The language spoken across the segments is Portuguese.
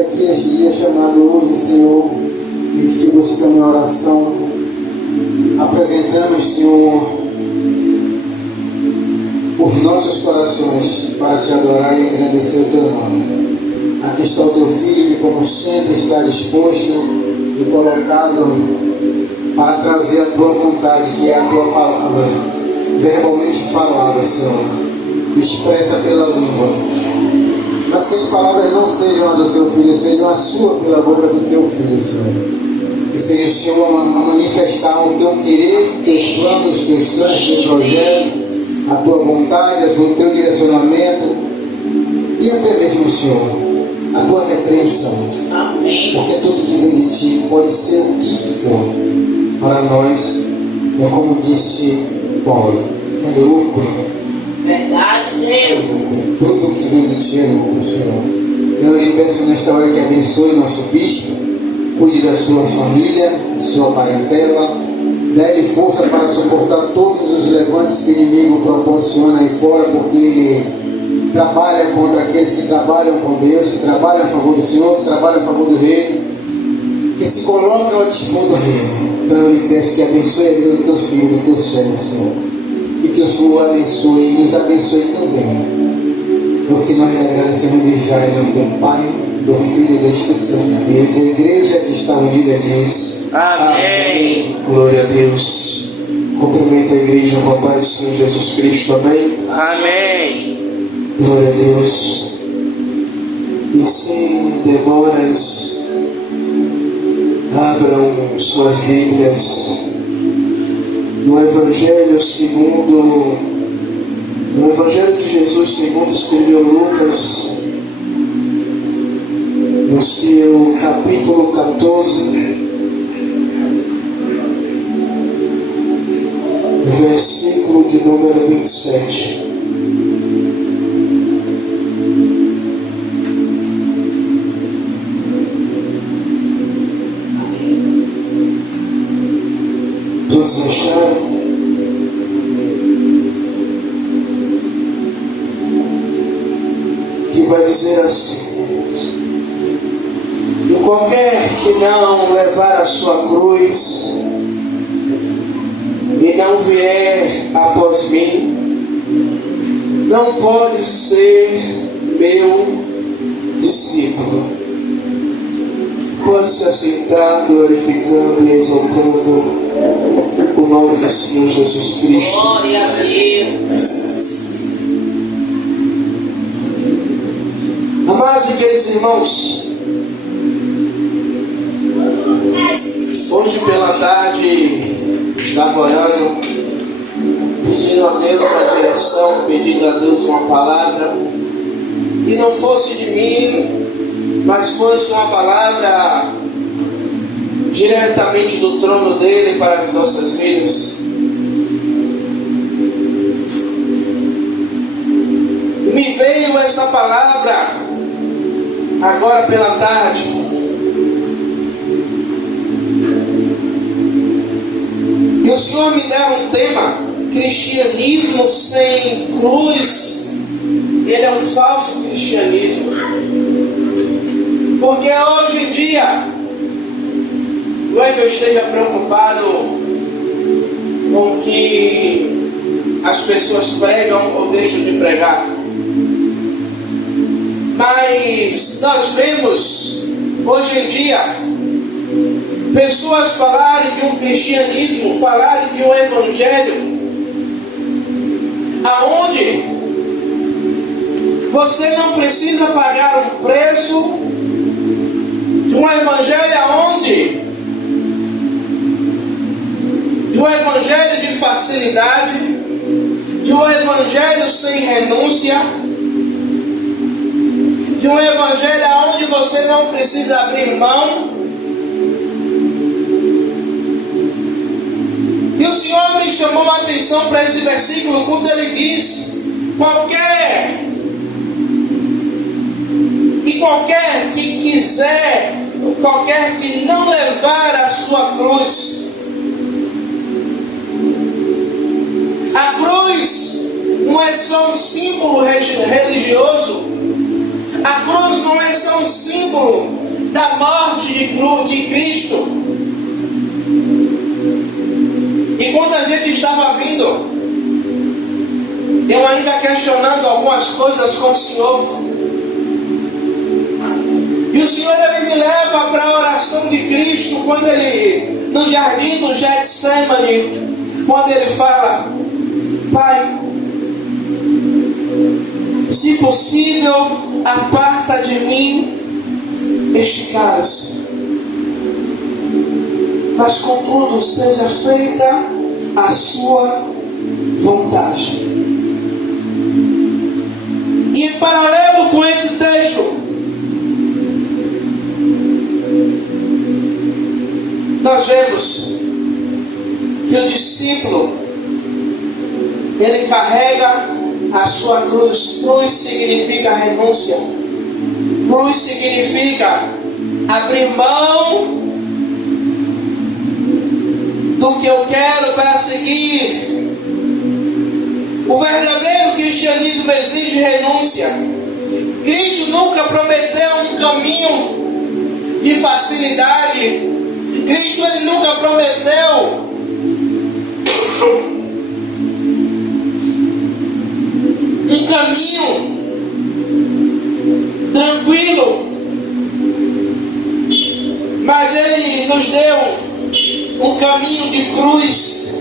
aqui neste dia chamado hoje, Senhor, e te buscamos em oração, apresentamos, Senhor, os nossos corações para te adorar e agradecer o teu nome. Aqui está o teu filho, que como sempre está disposto e colocado para trazer a tua vontade, que é a tua palavra, verbalmente falada, Senhor, expressa pela língua. Mas que as palavras não sejam a do seu filho, sejam a sua pela boca do teu filho, Senhor. Que seja o Senhor a manifestar o teu querer, teus planos, teus sonhos, teu projeto, a tua vontade, o teu direcionamento e até mesmo, Senhor, a tua repreensão. Amém. Porque tudo que vem de ti pode ser o que for para nós, é como disse Paulo, é lucro. Verdade, Deus. Tudo que vem de ti é lucro, Senhor. Eu lhe peço nesta hora que abençoe nosso bispo, cuide da sua família, da sua parentela, dê-lhe força para suportar todos os levantes que o inimigo proporciona aí fora, porque ele trabalha contra aqueles que trabalham com Deus, que trabalham a favor do Senhor, que trabalham a favor do Rei, que se colocam ao dispor do Rei. Então eu lhe peço que abençoe a vida do teu filho, do teu servo, Senhor, e que o Senhor abençoe e nos abençoe também. É o que nós lhe agradecemos de já, em nome do Pai, do Filho e do Espírito Santo de Deus. A igreja que está unida diz: Amém. Glória a Deus. Cumprimento a igreja com a paz do Senhor Jesus Cristo. Amém. Amém. Glória a Deus. E sem demoras, abram suas Bíblias no Evangelho de Jesus segundo escreveu Lucas, no seu capítulo 14, versículo de número 27. Todos acharam? Que vai dizer assim: e qualquer que não levar a sua cruz e não vier após mim, não pode ser meu discípulo. Pode se assentar, glorificando e exaltando o nome do Senhor Jesus Cristo. Glória a Deus. Amados e queridos irmãos, hoje pela tarde estava orando, pedindo a Deus uma direção, pedindo a Deus uma palavra que não fosse de mim, mas fosse uma palavra diretamente do trono dele para as nossas vidas. Me veio essa palavra agora pela tarde. E o Senhor me deu um tema: cristianismo sem cruz. Ele é um falso cristianismo. Porque hoje em dia, não é que eu esteja preocupado com o que as pessoas pregam ou deixam de pregar, mas nós vemos hoje em dia pessoas falarem de um cristianismo, falarem de um evangelho aonde você não precisa pagar um preço, de um evangelho aonde, de um evangelho de facilidade, de um evangelho sem renúncia, de um evangelho onde você não precisa abrir mão. E o Senhor me chamou a atenção para esse versículo quando ele diz: qualquer que quiser, qualquer que não levar a sua cruz. A cruz não é só um símbolo religioso. A cruz não é são um símbolo da morte de Cristo. E quando a gente estava vindo, eu ainda questionando algumas coisas com o Senhor, e o Senhor ele me leva para a oração de Cristo, quando ele, no jardim do Getsemane, quando ele fala: Pai, se possível, aparta de mim este cálice, mas contudo seja feita a sua vontade. E em paralelo com esse texto, nós vemos que o discípulo, ele carrega a sua cruz. Cruz significa renúncia. Cruz significa abrir mão do que eu quero para seguir. O verdadeiro cristianismo exige renúncia. Cristo nunca prometeu um caminho de facilidade. Cristo ele nunca prometeu um caminho tranquilo, mas ele nos deu um caminho de cruz.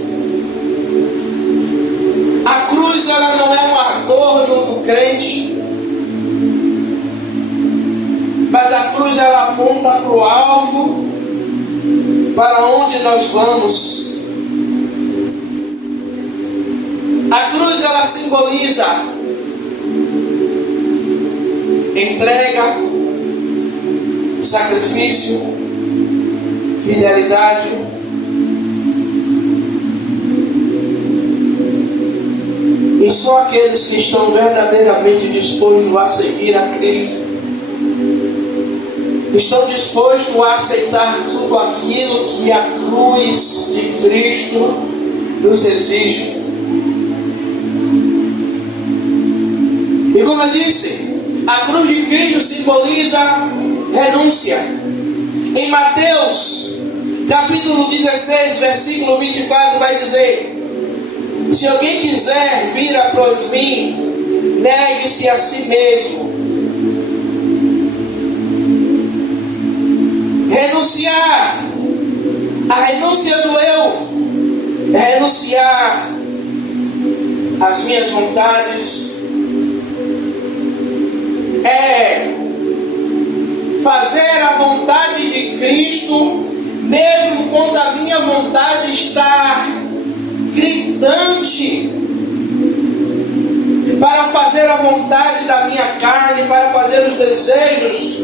A cruz ela não é um adorno do crente, mas a cruz ela aponta para o alvo, para onde nós vamos. A cruz ela simboliza entrega, sacrifício, fidelidade. E só aqueles que estão verdadeiramente dispostos a seguir a Cristo, estão dispostos a aceitar tudo aquilo que a cruz de Cristo nos exige. E como eu disse, a cruz de Cristo simboliza renúncia. Em Mateus, capítulo 16, versículo 24, vai dizer: se alguém quiser vir após mim, negue-se a si mesmo. Renunciar, a renúncia do eu, é renunciar às minhas vontades, é fazer a vontade de Cristo, mesmo quando a minha vontade está gritante, para fazer a vontade da minha carne, para fazer os desejos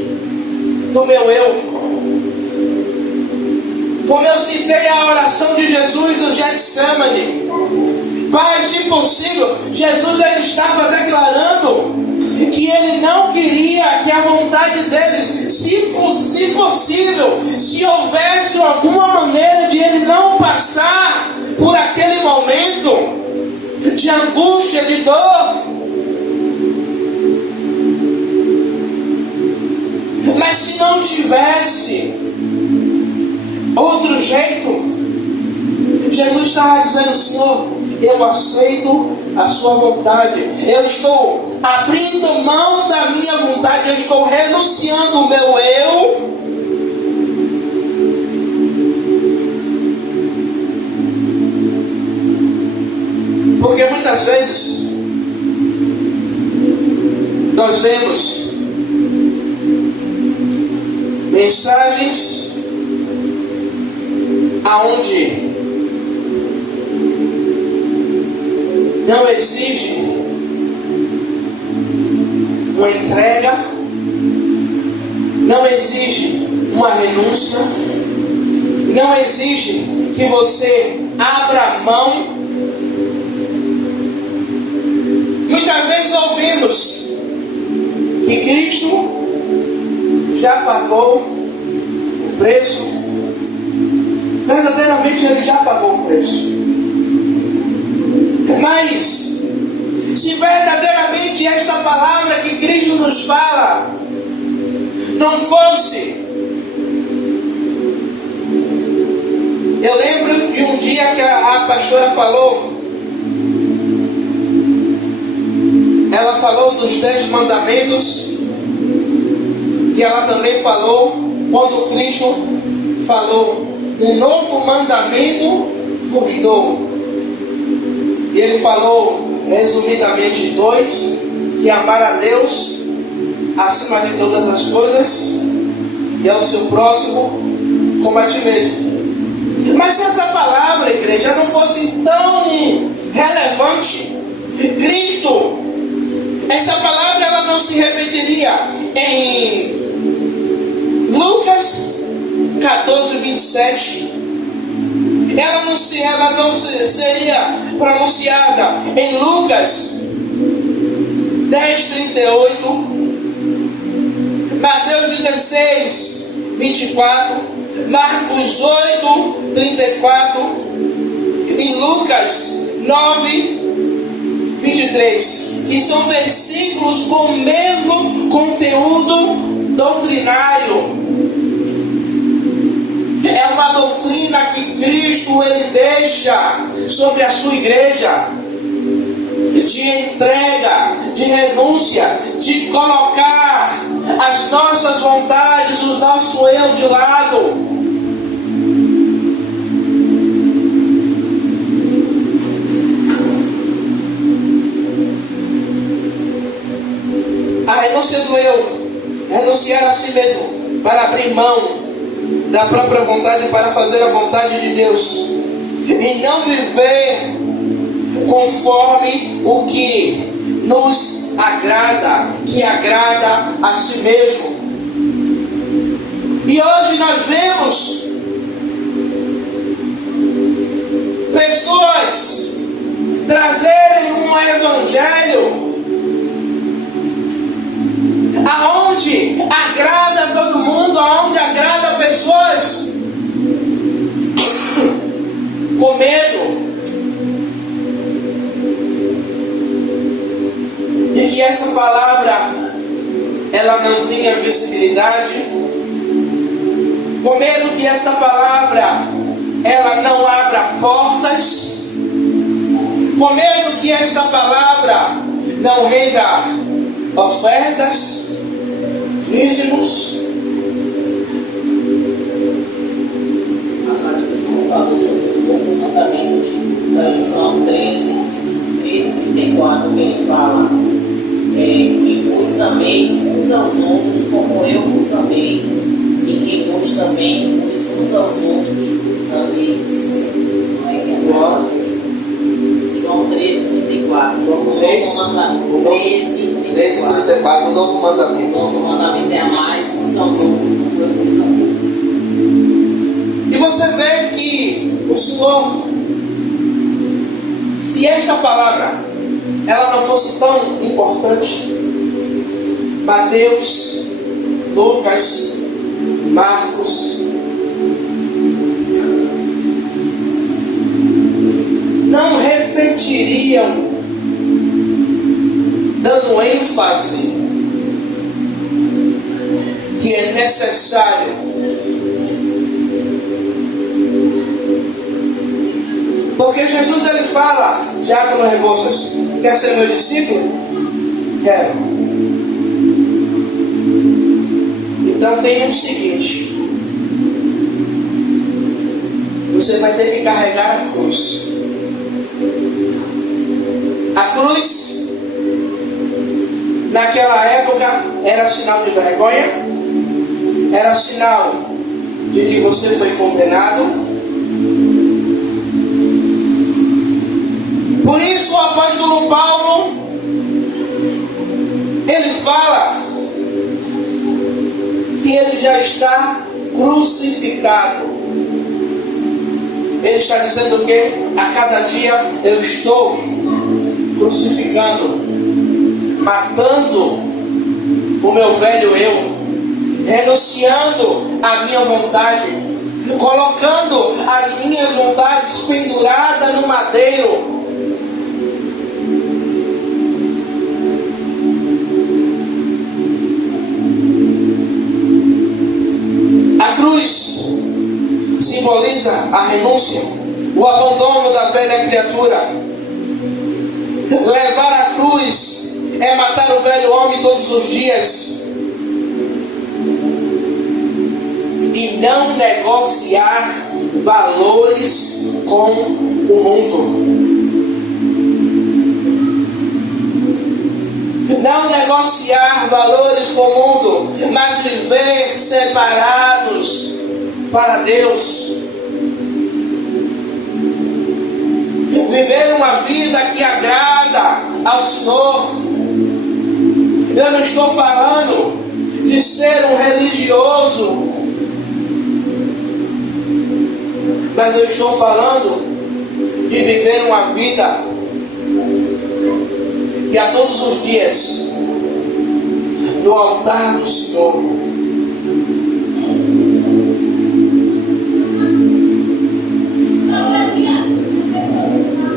do meu eu. Como eu citei a oração de Jesus do Getsemane, Pai, se possível, Jesus ele estava declarando que ele não queria que a vontade dele, se possível, se houvesse alguma maneira de ele não passar por aquele momento de angústia, de dor. Mas se não tivesse outro jeito, Jesus estava dizendo: Senhor, eu aceito a sua vontade, eu estou abrindo mão da minha vontade, eu estou renunciando o meu eu, porque muitas vezes nós vemos mensagens aonde não exige uma entrega, não exige uma renúncia, não exige que você abra mão. Muitas vezes ouvimos que Cristo já pagou o preço. Verdadeiramente ele já pagou o preço. Mas se verdadeiramente esta palavra que Cristo nos fala não fosse. Eu lembro de um dia que a pastora falou, ela falou dos 10 mandamentos, e ela também falou, quando Cristo falou, um novo mandamento vos dou. E ele falou, resumidamente, 2, que é amar a Deus acima de todas as coisas e ao seu próximo como a ti mesmo. Mas se essa palavra, igreja, não fosse tão relevante, Cristo, essa palavra ela não se repetiria em Lucas 14, 27. Ela não seria pronunciada em Lucas 10, 38, Mateus 16, 24, Marcos 8, 34 e Lucas 9, 23, que são versículos com o mesmo conteúdo doutrinário. É uma doutrina que Cristo ele deixa sobre a sua igreja, de entrega, de renúncia, de colocar as nossas vontades, o nosso eu de lado. A renúncia do eu, renunciar a si mesmo, para abrir mão da própria vontade para fazer a vontade de Deus e não viver conforme o que nos agrada, que agrada a si mesmo. E hoje nós vemos pessoas trazerem um evangelho aonde agrada todo mundo, aonde agrada pessoas, com medo de que essa palavra ela não tenha visibilidade, com medo que essa palavra ela não abra portas, com medo que esta palavra não renda ofertas, dízimos. A Bíblia fala sobre o novo mandamento de João 13, 34, que ele fala que vos ameis uns aos outros como eu vos amei, e que vos também vos uns aos outros vos ameis. João 13, 34. O novo mandamento. 13, 34, o novo mandamento. O novo mandamento é amar uns aos outros como eu vos amei. E você vê que o Senhor, se esta palavra ela não fosse tão importante, Mateus, Lucas, Marcos não repetiriam dando ênfase que é necessário. Porque Jesus ele fala, Diácono Rebouças, quer ser meu discípulo? Quero. Então tem o seguinte: você vai ter que carregar a cruz. A cruz, naquela época, era sinal de vergonha, era sinal de que você foi condenado. Por isso o apóstolo Paulo, ele fala que ele já está crucificado. Ele está dizendo o quê? A cada dia eu estou crucificando, matando o meu velho eu, renunciando à minha vontade, colocando as minhas vontades penduradas no madeiro. simboliza a renúncia, o abandono da velha criatura. Levar a cruz é matar o velho homem todos os dias e não negociar valores com o mundo. Não negociar valores com o mundo, mas viver separados para Deus. Viver uma vida que agrada ao Senhor. Eu não estou falando de ser um religioso, mas eu estou falando de viver uma vida que a todos os dias, no altar do Senhor,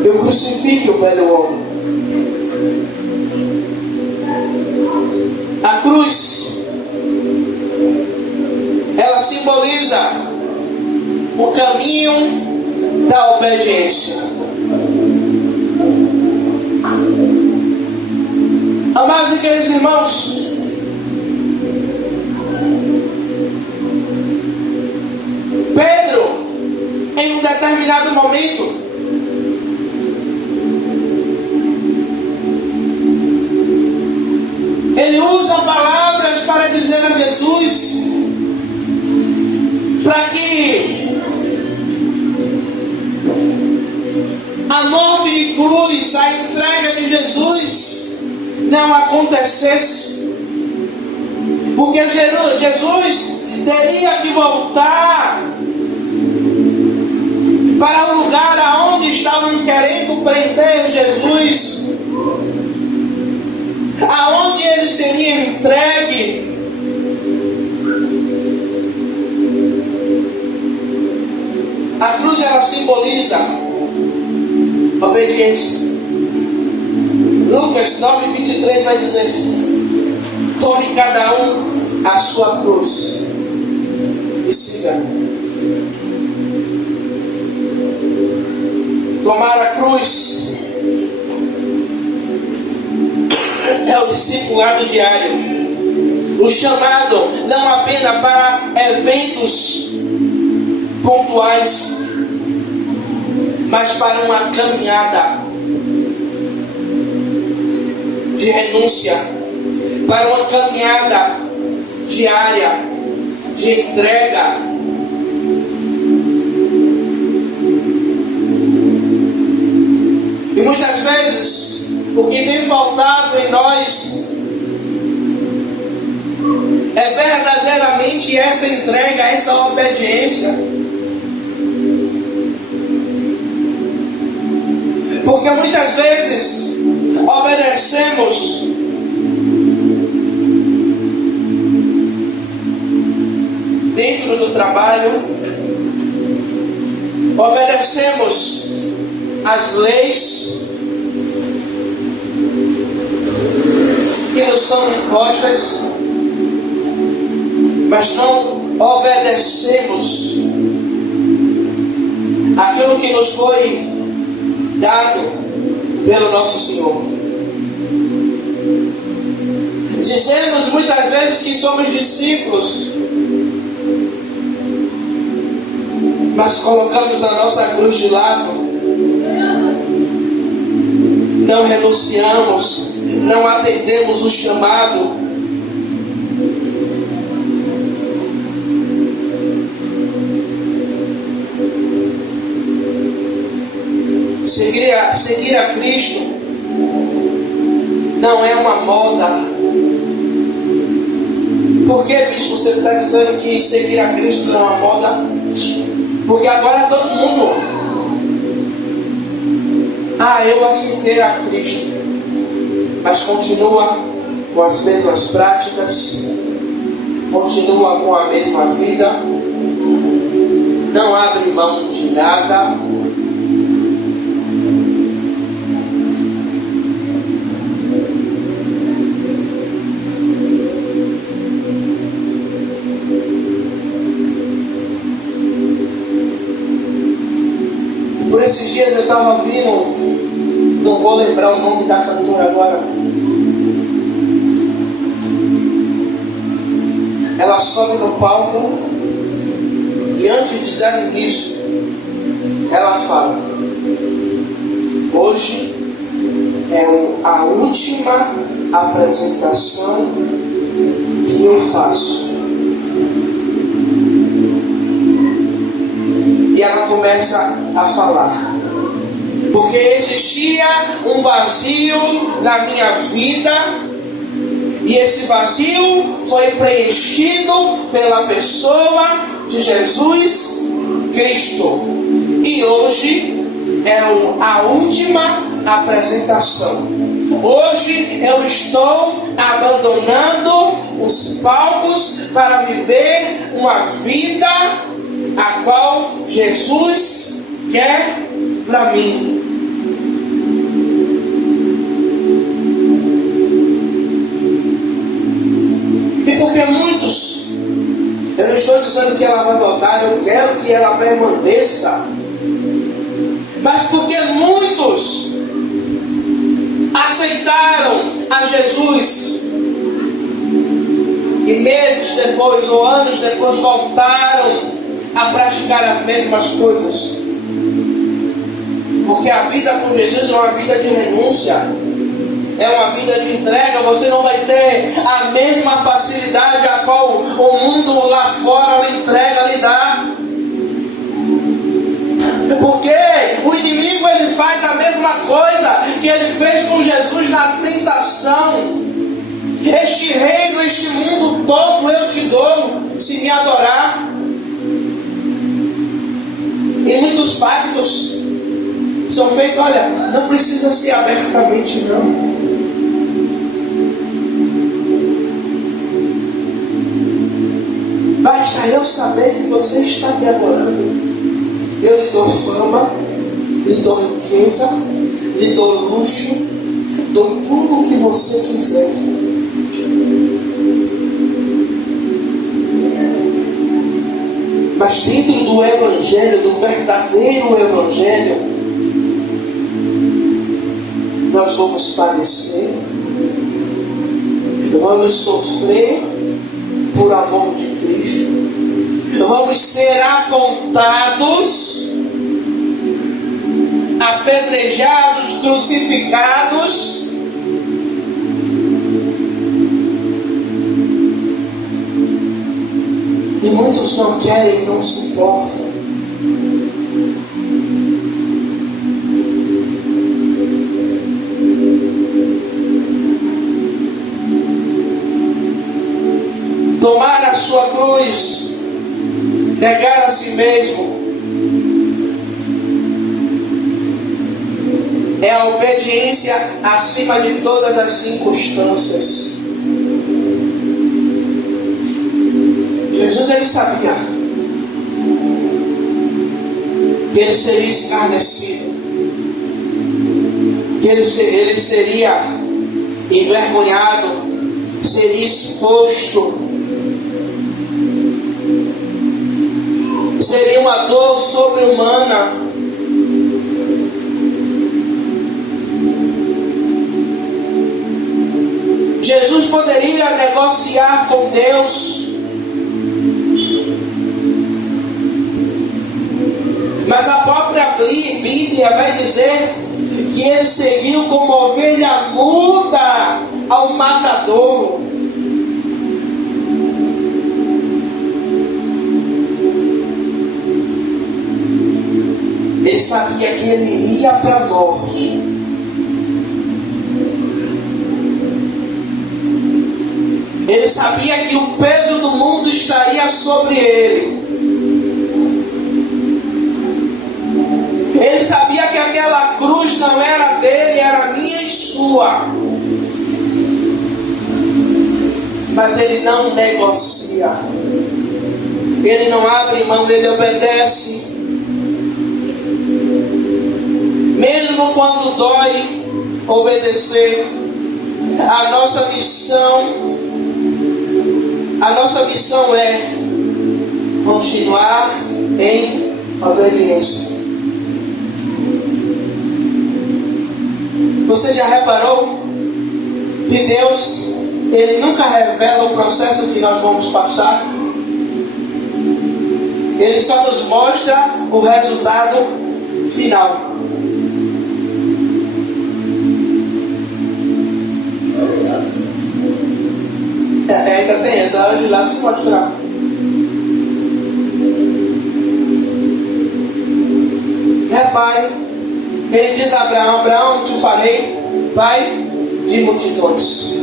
eu crucifique o velho homem. A cruz, ela simboliza o caminho da obediência. Amados e queridos irmãos, Pedro, em um determinado momento, ele usa palavras para dizer a Jesus para que a morte de cruz, a entrega de Jesus não acontecesse, porque Jesus teria que voltar para o lugar aonde estavam querendo prender Jesus, aonde ele seria entregue. A cruz, ela simboliza obediência. Lucas 9:23 vai dizer: tome cada um a sua cruz e siga. Tomar a cruz é o discipulado diário, o chamado não apenas para eventos pontuais, mas para uma caminhada de renúncia, para uma caminhada diária de entrega. E muitas vezes o que tem faltado em nós é verdadeiramente essa entrega, essa obediência. Porque muitas vezes obedecemos dentro do trabalho, obedecemos às leis que nos são impostas, mas não obedecemos aquilo que nos foi dado pelo nosso Senhor. Dizemos muitas vezes que somos discípulos, mas colocamos a nossa cruz de lado, não renunciamos, não atendemos o chamado. Seguir a Cristo não é uma moda. Por que, bispo, você está dizendo que seguir a Cristo não é uma moda? Porque agora todo mundo, eu aceitei a Cristo, mas continua com as mesmas práticas, continua com a mesma vida, não abre mão de nada. estava ouvindo, não vou lembrar o nome da cantora agora. Ela sobe no palco e antes de dar início, ela fala: hoje é a última apresentação que eu faço. E ela começa a falar: porque existia um vazio na minha vida, e esse vazio foi preenchido pela pessoa de Jesus Cristo. E hoje é a última apresentação. Hoje eu estou abandonando os palcos para viver uma vida a qual Jesus quer para mim. E porque muitos, eu não estou dizendo que ela vai voltar, eu quero que ela permaneça, mas porque muitos aceitaram a Jesus e meses depois ou anos depois voltaram a praticar as mesmas coisas. Porque a vida com Jesus é uma vida de renúncia, é uma vida de entrega. Você não vai ter a mesma facilidade a qual o mundo lá fora lhe entrega, lhe dá. Porque o inimigo ele faz a mesma coisa que ele fez com Jesus na tentação. Este reino, este mundo todo eu te dou, se me adorar. E muitos pactos são feitos, olha, não precisa ser abertamente não. Basta eu saber que você está me adorando. Eu lhe dou fama, lhe dou riqueza, lhe dou luxo, dou tudo o que você quiser. Mas dentro do Evangelho, do verdadeiro Evangelho, nós vamos padecer, vamos sofrer por amor de Cristo, vamos ser apontados, apedrejados, crucificados, e muitos não querem, não suportam. Tomar a sua cruz, negar a si mesmo, é a obediência acima de todas as circunstâncias. Jesus ele sabia que ele seria escarnecido, que ele seria envergonhado, seria exposto, seria uma dor sobre-humana. Jesus poderia negociar com Deus, mas a própria Bíblia vai dizer que ele seguiu como ovelha muda ao matadouro. Ele sabia que ele iria para a morte. Ele sabia que o peso do mundo estaria sobre ele. Ele sabia que aquela cruz não era dele, era minha e sua. Mas ele não negocia. Ele não abre mão, ele obedece. Mesmo quando dói obedecer. A nossa missão é continuar em obediência. Você já reparou que Deus, Ele nunca revela o processo que nós vamos passar? Ele só nos mostra o resultado final. Ainda tem essa, olha lá se mostrar. Repare, ele diz a Abraão: Abraão, te farei pai de multidões.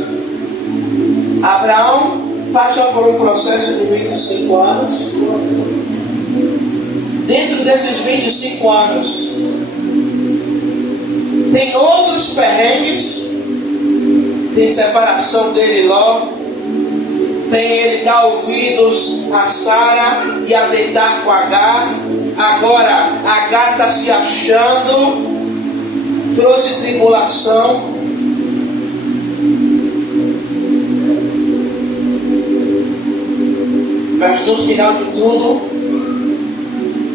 Abraão passa por um processo de 25 anos. Dentro desses 25 anos, tem outros perrengues. Tem separação dele e Ló. Tem ele dar ouvidos a Sara e a deitar com Agar. Agora Agar está se achando, trouxe tribulação. Mas no final de tudo,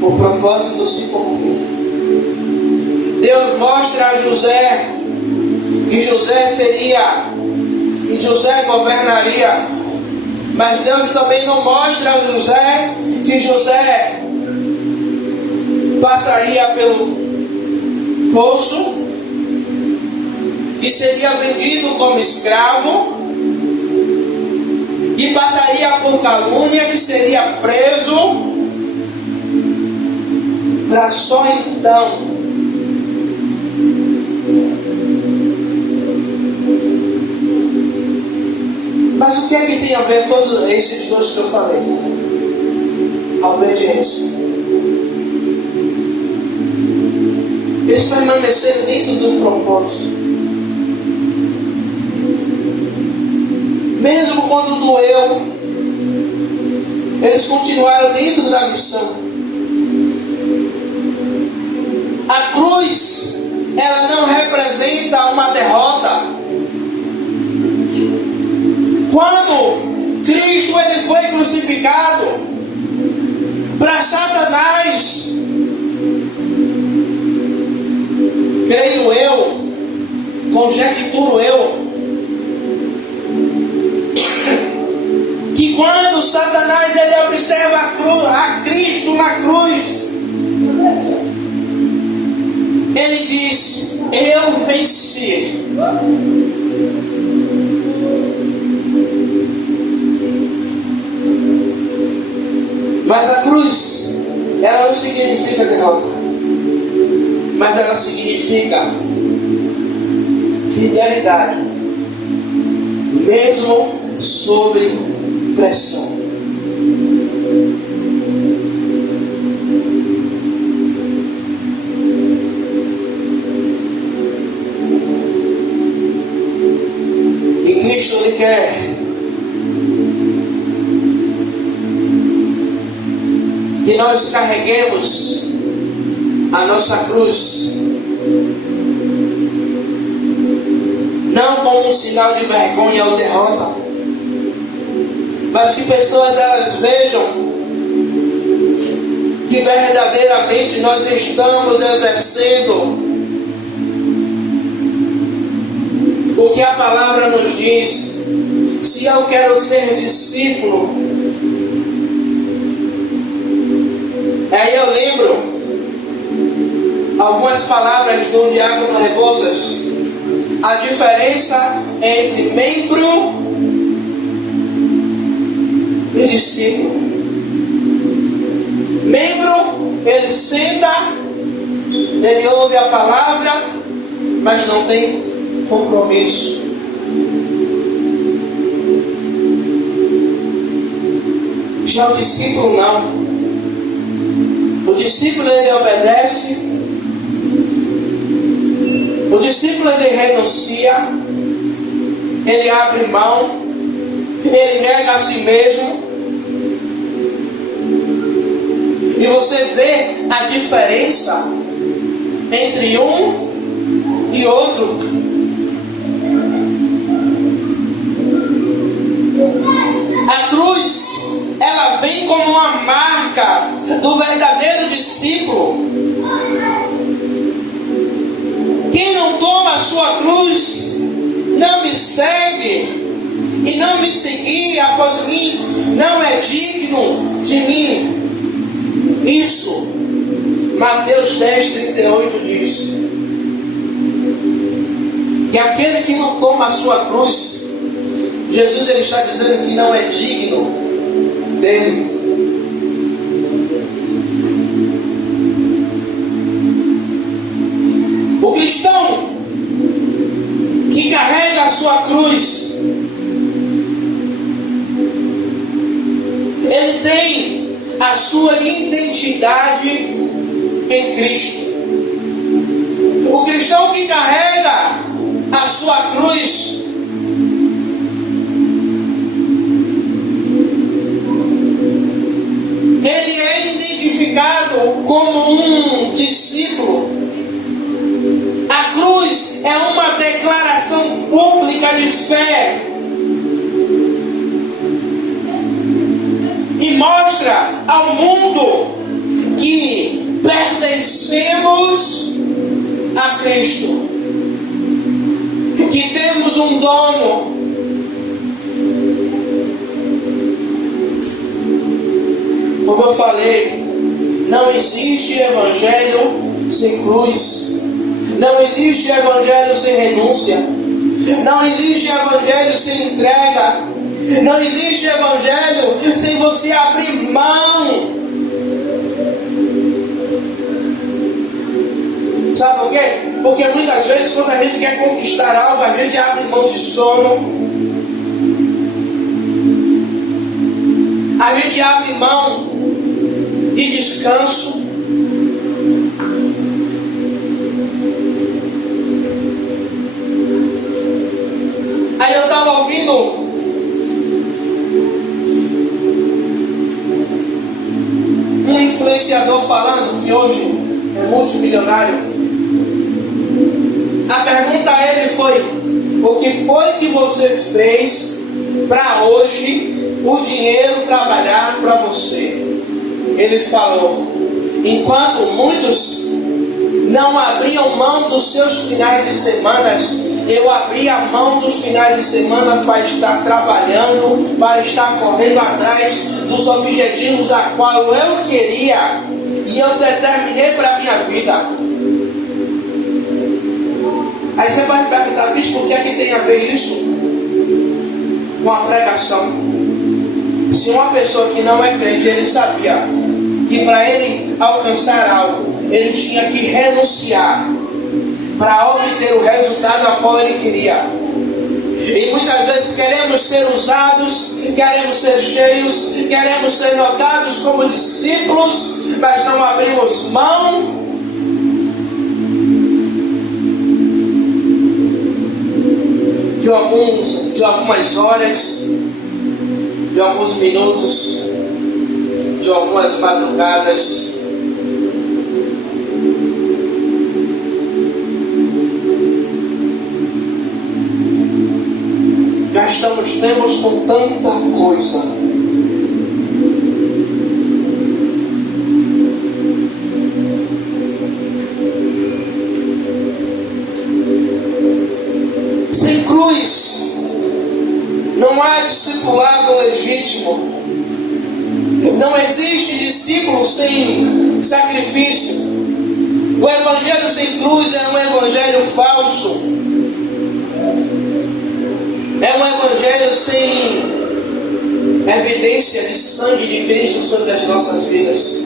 o propósito se cumpriu. Deus mostra a José que José governaria. Mas Deus também não mostra a José que José passaria pelo poço, que seria vendido como escravo, e passaria por calúnia, que seria preso, para só então mas o que é que tem a ver todos esses dois que eu falei? A obediência. Eles permaneceram dentro do propósito. Mesmo quando doeu, eles continuaram dentro da missão. A cruz, ela não representa uma derrota. Quando Cristo ele foi crucificado para Satanás, creio eu, conjecturo eu, que quando Satanás ele observa a Cristo na cruz, ele diz: eu venci. Mas a cruz, ela não significa derrota, mas ela significa fidelidade, mesmo sob pressão. E Cristo ele quer que nós carreguemos a nossa cruz, não como um sinal de vergonha ou derrota, mas que pessoas elas vejam que verdadeiramente nós estamos exercendo o que a palavra nos diz. Se eu quero ser discípulo, aí eu lembro algumas palavras do Diácono Rebouças. A diferença entre membro e discípulo. Membro, ele senta, ele ouve a palavra, mas não tem compromisso. Já o discípulo não. O discípulo ele obedece, o discípulo ele renuncia, ele abre mão, ele nega a si mesmo. E você vê a diferença entre um e outro. A cruz, ela vem como uma marca do verdadeiro discípulo. Quem não toma a sua cruz não me seguir após mim não é digno de mim. Isso, Mateus 10:38 diz que aquele que não toma a sua cruz, Jesus ele está dizendo que não é digno dele. O cristão que carrega a sua cruz, ele tem a sua identidade em Cristo. O cristão que carrega a sua cruz, ele é identificado como um discípulo. A cruz é uma declaração pública de fé e mostra ao mundo que pertencemos a Cristo, que temos um dono. Como eu falei, não existe evangelho sem cruz. Não existe evangelho sem renúncia. Não existe evangelho sem entrega. Não existe evangelho sem você abrir mão. Sabe por quê? Porque muitas vezes quando a gente quer conquistar algo, a gente abre mão de sono. A gente abre mão de descanso. Aí eu estava ouvindo um influenciador falando que hoje é multimilionário. A pergunta a ele foi: o que foi que você fez para hoje o dinheiro trabalhar para você? Ele falou: enquanto muitos não abriam mão dos seus finais de semana, eu abri a mão dos finais de semana para estar trabalhando, para estar correndo atrás dos objetivos a qual eu queria e eu determinei para a minha vida. Aí você vai perguntar: bicho, por que é que tem a ver isso com a pregação? Se uma pessoa que não é crente, ele sabia que para ele alcançar algo, ele tinha que renunciar para obter o resultado a qual ele queria. E muitas vezes queremos ser usados, queremos ser cheios, queremos ser notados como discípulos, mas não abrimos mão de algumas horas, de alguns minutos, de algumas madrugadas. Gastamos tempos com tanta coisa. Sem cruz não há discipulado legítimo. Não existe discípulo sem sacrifício. O evangelho sem cruz é um evangelho falso. É um evangelho sem evidência de sangue de Cristo sobre as nossas vidas.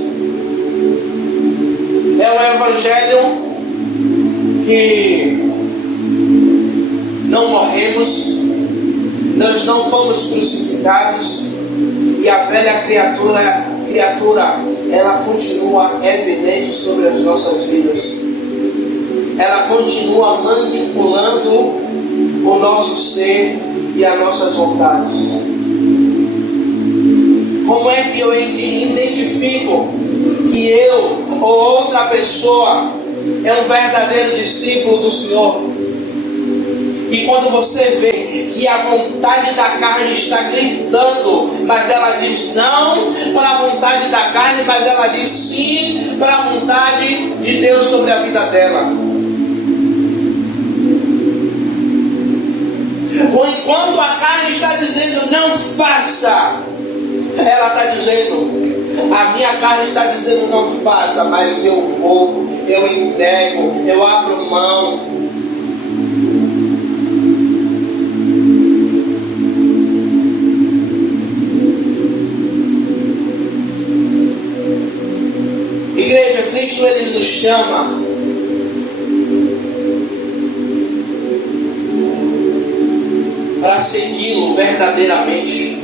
É um evangelho que não morremos, nós não fomos crucificados e a velha criatura, ela continua evidente sobre as nossas vidas. Ela continua manipulando o nosso ser e as nossas vontades. Como é que eu identifico que eu ou outra pessoa é um verdadeiro discípulo do Senhor? E quando você vê que a vontade da carne está gritando, mas ela diz não para a vontade da carne, mas ela diz sim para a vontade de Deus sobre a vida dela. Ou enquanto a carne está dizendo faça. Ela está dizendo, a minha carne está dizendo não faça, mas eu vou, eu entrego, eu abro mão. Igreja, Cristo ele nos chama para segui-lo verdadeiramente.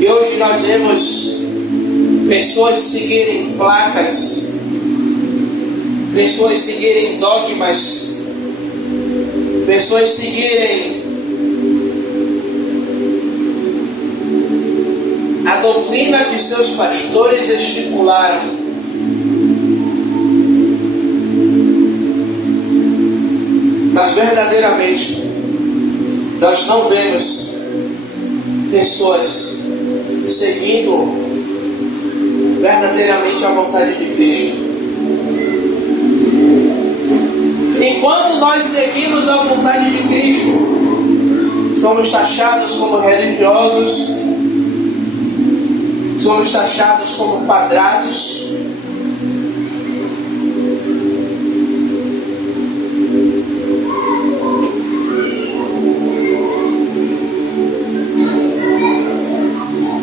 E hoje nós vemos pessoas seguirem placas, pessoas seguirem dogmas, pessoas seguirem a doutrina que seus pastores estipularam. Mas verdadeiramente nós não vemos pessoas seguindo verdadeiramente a vontade de Cristo. E quando nós seguimos a vontade de Cristo, somos taxados como religiosos, somos taxados como quadrados,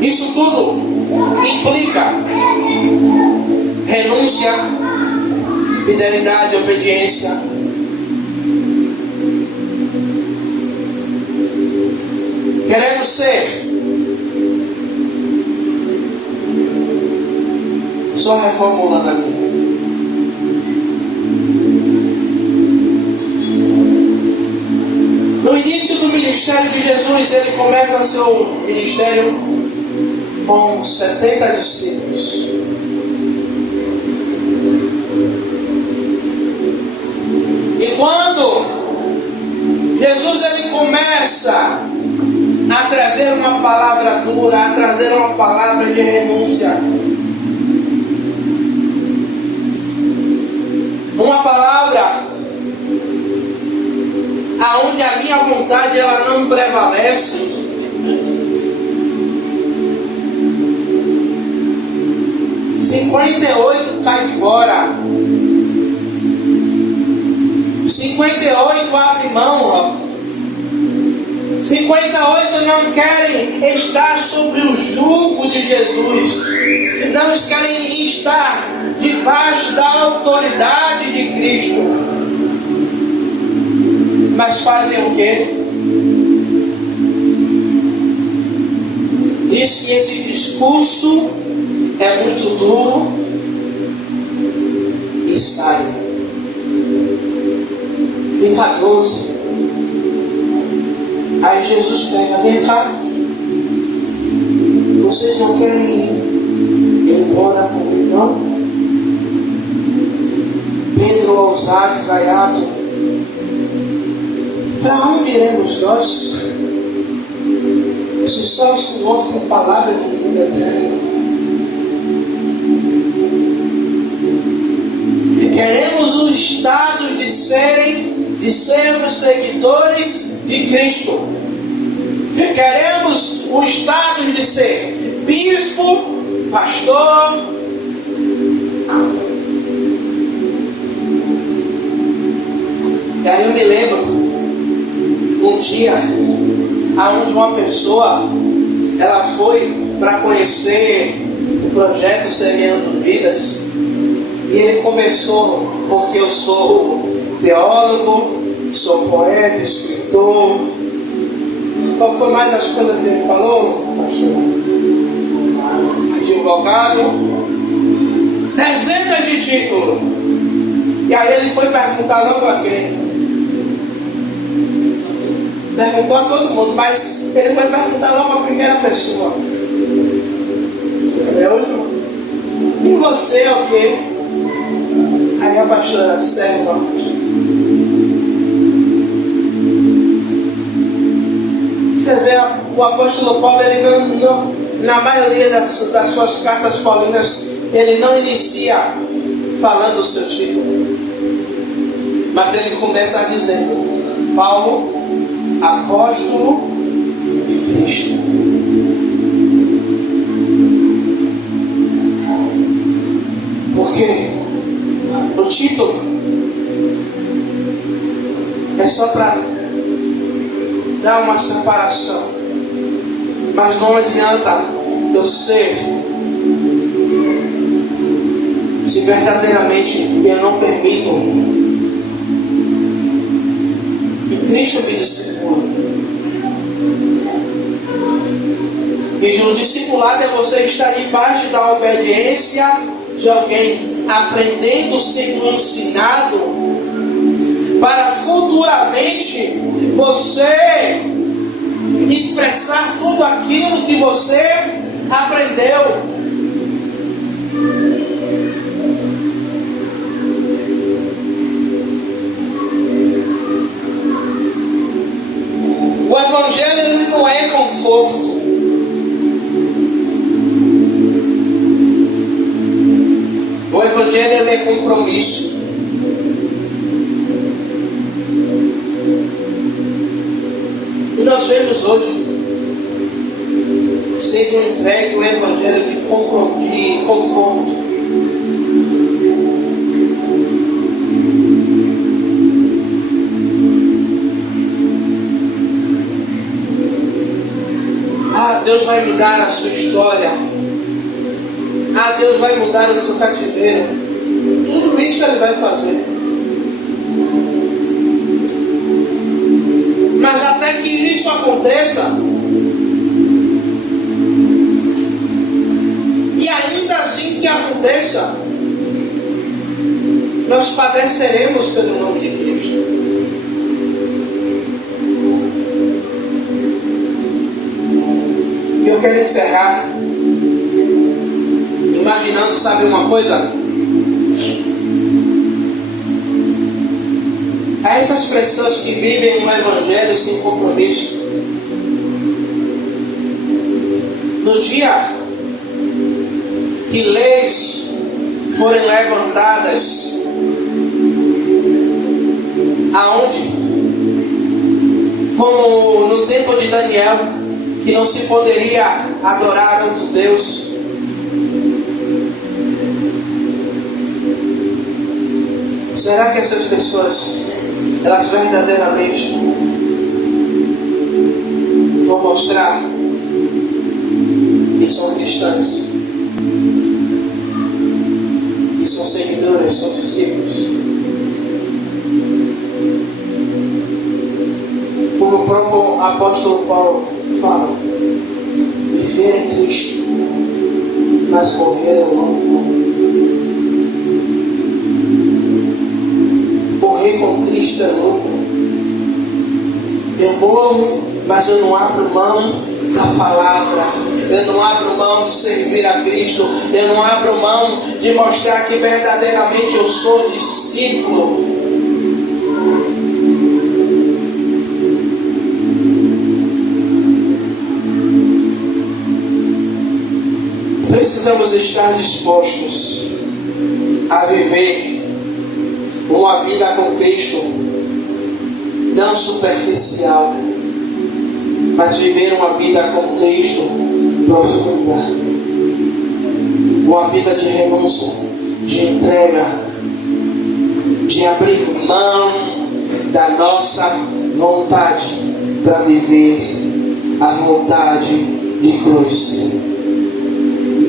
isso tudo implica renúncia, fidelidade, obediência. Queremos ser, só reformulando aqui, no início do ministério de Jesus, ele começa seu ministério com 70 discípulos. E quando Jesus ele começa a trazer uma palavra dura, a trazer uma palavra de renúncia, uma palavra aonde a minha vontade ela não prevalece, 58 cai fora. 58 abre mão, ó. 58 não querem estar sobre o jugo de Jesus. Não querem estar debaixo da autoridade de Cristo. Mas fazem o quê? Diz que esse discurso é muito duro e sai. Fica 12. Aí Jesus pega, vem cá. Vocês não querem ir embora comigo, não? Pedro, ousado, gaiato. Para onde iremos nós? Se só o Senhor tem palavra de vida eterna. Queremos o estado de sermos seguidores de Cristo. Queremos o estado de ser bispo, pastor. E aí eu me lembro um dia aonde uma pessoa ela foi para conhecer o projeto Semeando Vidas. E ele começou, porque eu sou teólogo, sou poeta, escritor. Qual foi mais das coisas que ele falou? Advogado, dezenas de títulos. E aí ele foi perguntar logo a quem? Perguntou a todo mundo, mas ele foi perguntar logo a primeira pessoa. E você é o quê? Aí a pastora, serva. Você vê o apóstolo Paulo, ele não, na maioria das suas cartas paulinas, ele não inicia falando o seu título. Mas ele começa dizendo, Paulo, apóstolo Porque o título é só para dar uma separação. Mas não adianta eu ser se verdadeiramente eu não permito que Cristo me discipule. E o discipulado é você estar debaixo da obediência de alguém, aprendendo, sendo ensinado, para futuramente você expressar tudo aquilo que você aprendeu. O Evangelho ele não é conforto. O Evangelho ele é compromisso. E nós vemos hoje sendo entregue o Evangelho de conforto. Deus vai mudar a sua história. Deus vai mudar o seu cativeiro. Tudo isso Ele vai fazer. Mas até que isso aconteça, e ainda assim que aconteça, nós padeceremos pelo nome de Cristo. Eu quero encerrar imaginando, sabe uma coisa? A essas pessoas que vivem no Evangelho sem compromisso, no dia que leis forem levantadas, aonde? Como no tempo de Daniel, que não se poderia adorar outro Deus. Será que essas pessoas, elas verdadeiramente vão mostrar que são cristãs, que são seguidores, são discípulos? Como o próprio apóstolo Paulo fala, viver é Cristo, mas morrer é louco. Morrer com Cristo é louco. Eu morro, mas eu não abro mão da palavra. Eu não abro mão de servir a Cristo. Eu não abro mão de mostrar que verdadeiramente eu sou discípulo. Precisamos estar dispostos a viver uma vida com Cristo, não superficial, mas viver uma vida com Cristo profunda, uma vida de renúncia, de entrega, de abrir mão da nossa vontade para viver a vontade de cruz.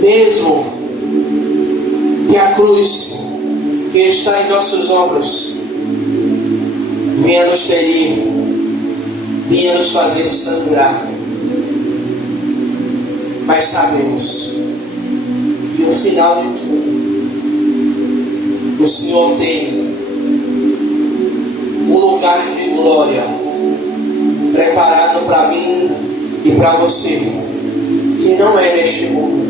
Mesmo que a cruz que está em nossos ombros venha nos ferir, venha nos fazer sangrar, mas sabemos que no final de tudo o Senhor tem um lugar de glória preparado para mim e para você, que não é neste mundo,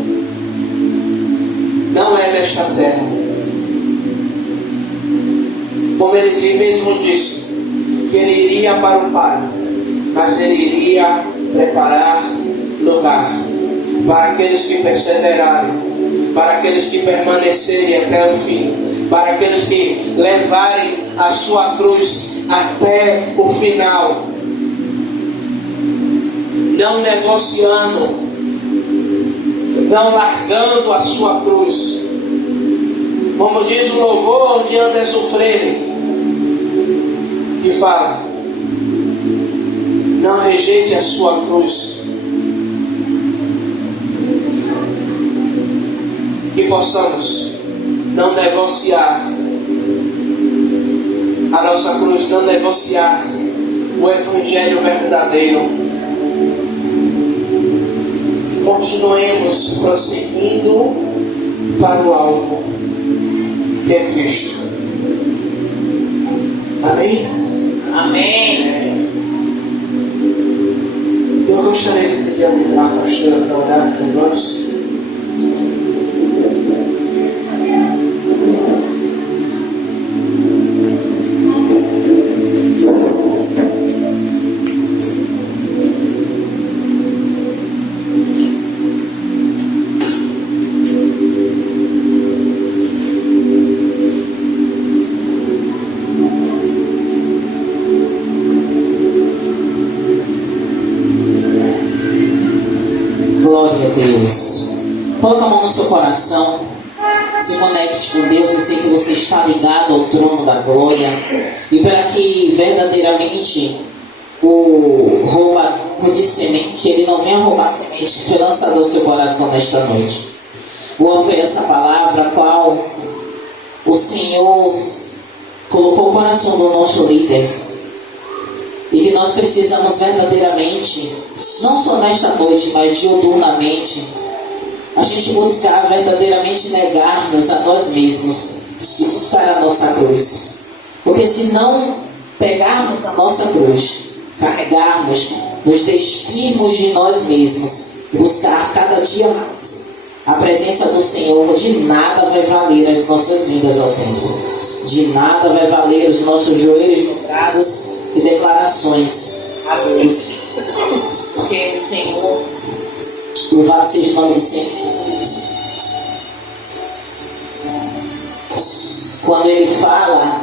não é nesta terra. Como ele mesmo disse, que ele iria para o Pai, mas ele iria preparar lugar para aqueles que perseverarem, para aqueles que permanecerem até o fim, para aqueles que levarem a sua cruz até o final, não negociando, não largando a sua cruz, Como diz o louvor de Anderson Freire, que fala: não rejeite a sua cruz. Que possamos não negociar a nossa cruz, não negociar o Evangelho verdadeiro. Continuemos prosseguindo para o alvo, que é Cristo. Amém? Amém. Eu gostaria de pedir a pastora para orar por nós. Glória a Deus. Coloca a mão no seu coração. Se conecte com Deus. Eu sei que você está ligado ao trono da glória. E para que verdadeiramente o roubador de semente, ele não venha roubar semente, foi lançado ao seu coração nesta noite. Boa foi essa palavra a qual o Senhor colocou o coração do nosso líder. E que nós precisamos verdadeiramente, não só nesta noite, mas diuturnamente, a gente buscar verdadeiramente negar-nos a nós mesmos e buscar a nossa cruz. Porque se não pegarmos a nossa cruz, carregarmos, nos despirmos de nós mesmos, buscar cada dia mais a presença do Senhor, de nada vai valer as nossas vindas ao templo. De nada vai valer os nossos joelhos dobrados e declarações a Deus. Porque o Senhor, louvado seja o nome de Senhor, quando ele fala,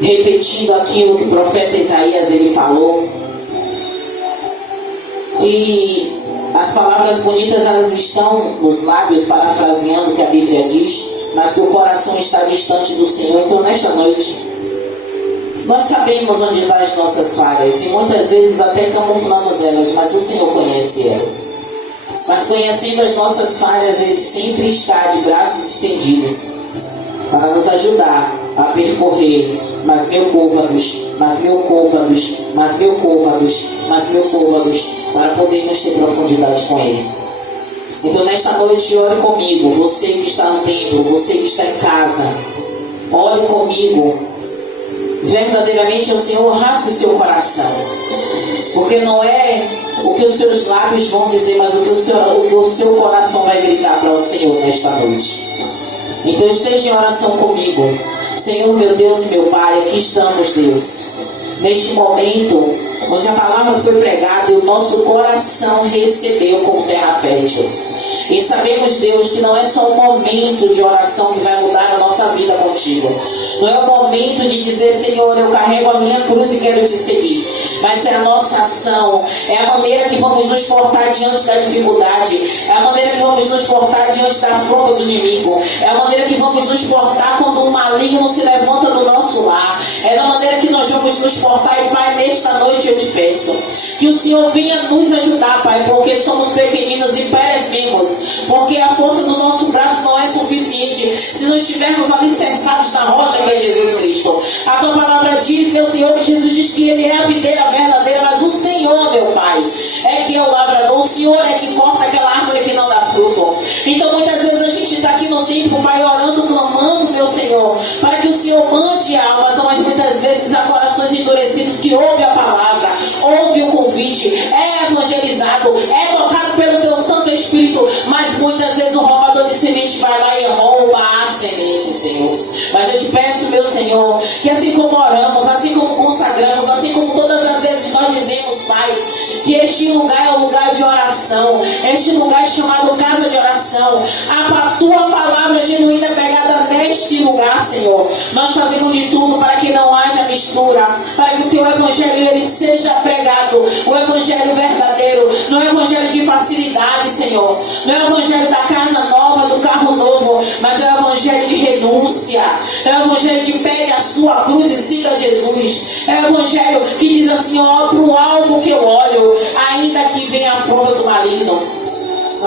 repetindo aquilo que o profeta Isaías ele falou, e as palavras bonitas elas estão nos lábios, parafraseando o que a Bíblia diz, mas que o coração está distante do Senhor. Então nesta noite nós sabemos onde estão as nossas falhas e muitas vezes até camuflamos elas, mas o Senhor conhece elas. Mas conhecendo as nossas falhas, Ele sempre está de braços estendidos para nos ajudar a percorrer mas mil côvados, para podermos ter profundidade com Ele. Então nesta noite ore comigo, você que está no templo, você que está em casa, ore comigo. Verdadeiramente o Senhor rasgue o seu coração, porque não é o que os seus lábios vão dizer, mas o que o seu coração vai gritar para o Senhor nesta noite. Então esteja em oração comigo. Senhor, meu Deus e meu Pai, aqui estamos, Deus, neste momento onde a palavra foi pregada e o nosso coração recebeu como terra fértil. E sabemos, Deus, que não é só um momento de oração que vai mudar a nossa vida contigo. Não é o momento de dizer, Senhor, eu carrego a minha cruz e quero te seguir. Mas é a nossa ação, é a maneira que vamos nos portar diante da dificuldade, é a maneira que vamos nos portar diante da afronta do inimigo, é a maneira que vamos nos portar quando um maligno se levanta no nosso lar, é da maneira que nós vamos nos portar. E Pai, nesta noite eu te peço que o Senhor venha nos ajudar, Pai, porque somos pequeninos e perecemos, porque a força do nosso braço não é suficiente se não estivermos alicerçados na rocha que é Jesus Cristo. A tua palavra diz, meu Senhor, que Jesus diz que Ele é a videira verdadeira, mas o Senhor, meu Pai, é que é o lavrador, o Senhor é que corta aquela árvore que não dá fruto. Então muitas vezes a gente está aqui no templo, Pai, orando, clamando, meu Senhor, para que o Senhor mande almas, mas muitas vezes há corações endurecidos que ouvem a palavra, ouvem o convite, é evangelizado, é tocado pelo teu Santo Espírito, mas muitas vezes o roubador de semente vai lá e rouba a semente, Senhor. Mas eu te peço, meu Senhor, que assim como oramos, assim como consagramos, assim como todas as vezes nós dizemos, Pai, que este lugar é um lugar de oração, este lugar é chamado casa de oração. A tua palavra genuína é pegada neste lugar, Senhor. Nós fazemos de tudo para que não haja mistura, para que o teu evangelho ele seja pregado, o evangelho verdadeiro, não é o evangelho de facilidade, Senhor, não é o evangelho da casa nova, do carro novo, mas é o evangelho de obediência. É o evangelho de pegue a sua cruz e siga Jesus. É o evangelho que diz assim, ó, pro alvo que eu olho, ainda que venha a afronta do maligno,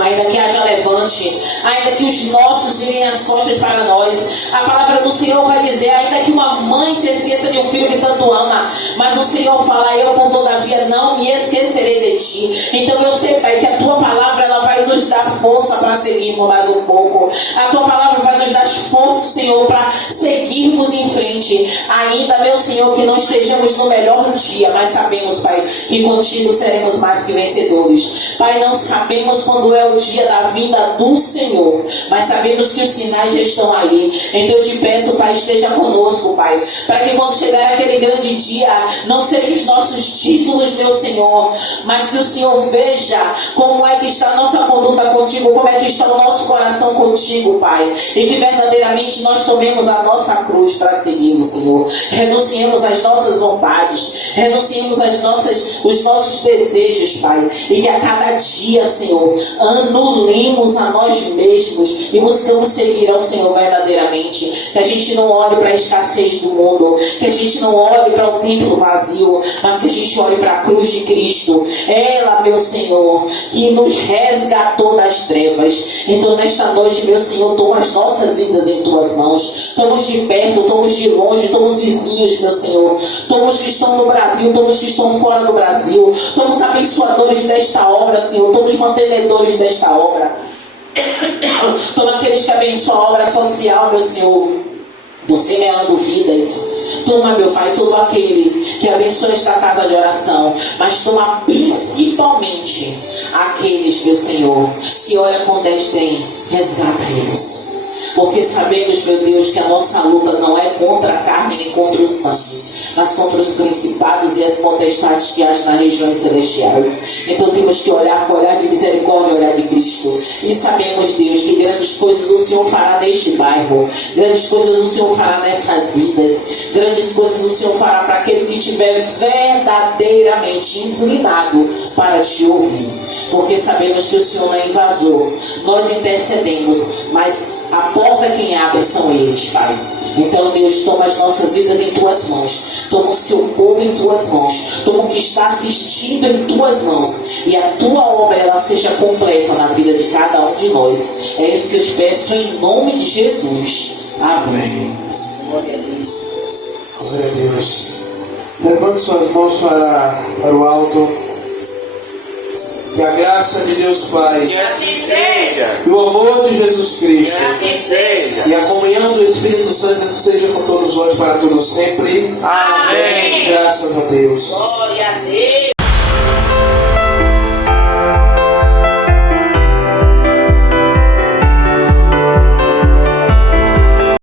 ainda que haja levante, ainda que os nossos virem as costas para nós. A palavra do Senhor vai dizer, ainda que uma mãe se esqueça de um filho que tanto ama, mas o Senhor fala, eu por todavia não me esquecerei de ti. Então eu sei, Pai, que a tua palavra ela vai nos dar força para seguirmos mais um pouco. A tua palavra vai nos dar força, Senhor, para seguirmos em frente. Ainda, meu Senhor, que não estejamos no melhor dia, mas sabemos, Pai, que contigo seremos mais que vencedores. Pai, não sabemos quando é o dia da vinda do Senhor, mas sabemos que os sinais já estão aí. Então eu te peço, Pai, esteja conosco, Pai, para que quando chegar aquele grande dia, não sejam os nossos títulos, meu Senhor, mas que o Senhor veja como é que está a nossa conduta contigo, como é que está o nosso coração contigo, Pai, e que verdadeiramente nós tomemos a nossa cruz para seguir o Senhor. Renunciemos às nossas vontades, renunciemos os nossos desejos, Pai, e que a cada dia, Senhor, anulemos a nós mesmos e buscamos seguir ao Senhor verdadeiramente. Que a gente não olhe para a escassez do mundo, que a gente não olhe para o templo vazio, mas que a gente olhe para a cruz de Cristo. Ela, meu Senhor, que nos resgatou das trevas. Então nesta noite, meu Senhor, toma as nossas vidas em tuas mãos. Toma os de perto, toma os de longe, toma os vizinhos, meu Senhor. Toma os que estão no Brasil, toma os que estão fora do Brasil. Toma os abençoadores desta obra, Senhor. Toma os mantenedores desta obra. Toma aqueles que abençoam a obra social, meu Senhor, do semeando vidas. Toma, meu Pai, todo aquele que abençoa esta casa de oração, mas toma principalmente aqueles, meu Senhor, que olha com desdém. Resgata eles, porque sabemos, meu Deus, que a nossa luta não é contra a carne nem contra o sangue, mas contra os principados e as potestades que agem nas regiões celestiais. Então temos que olhar com o olhar de misericórdia, o olhar de Cristo. E sabemos, Deus, que grandes coisas o Senhor fará neste bairro, grandes coisas o Senhor fará nessas vidas, grandes coisas o Senhor fará para aquele que estiver verdadeiramente inclinado para te ouvir. Porque sabemos que o Senhor não é invasor. Nós intercedemos, mas a porta quem abre são eles, Pai. Então, Deus, toma as nossas vidas em tuas mãos. Toma o seu povo em tuas mãos. Toma o que está assistindo em tuas mãos. E a tua obra ela seja completa na vida de cada um de nós. É isso que eu te peço em nome de Jesus. Amém. Glória a Deus. Levante suas mãos para o alto. Que a graça de Deus Pai, Que assim seja. e o amor de Jesus Cristo, Que assim seja. e a comunhão do Espírito Santo seja com todos nós para todos sempre. Amém. Graças a Deus. Glória a Deus.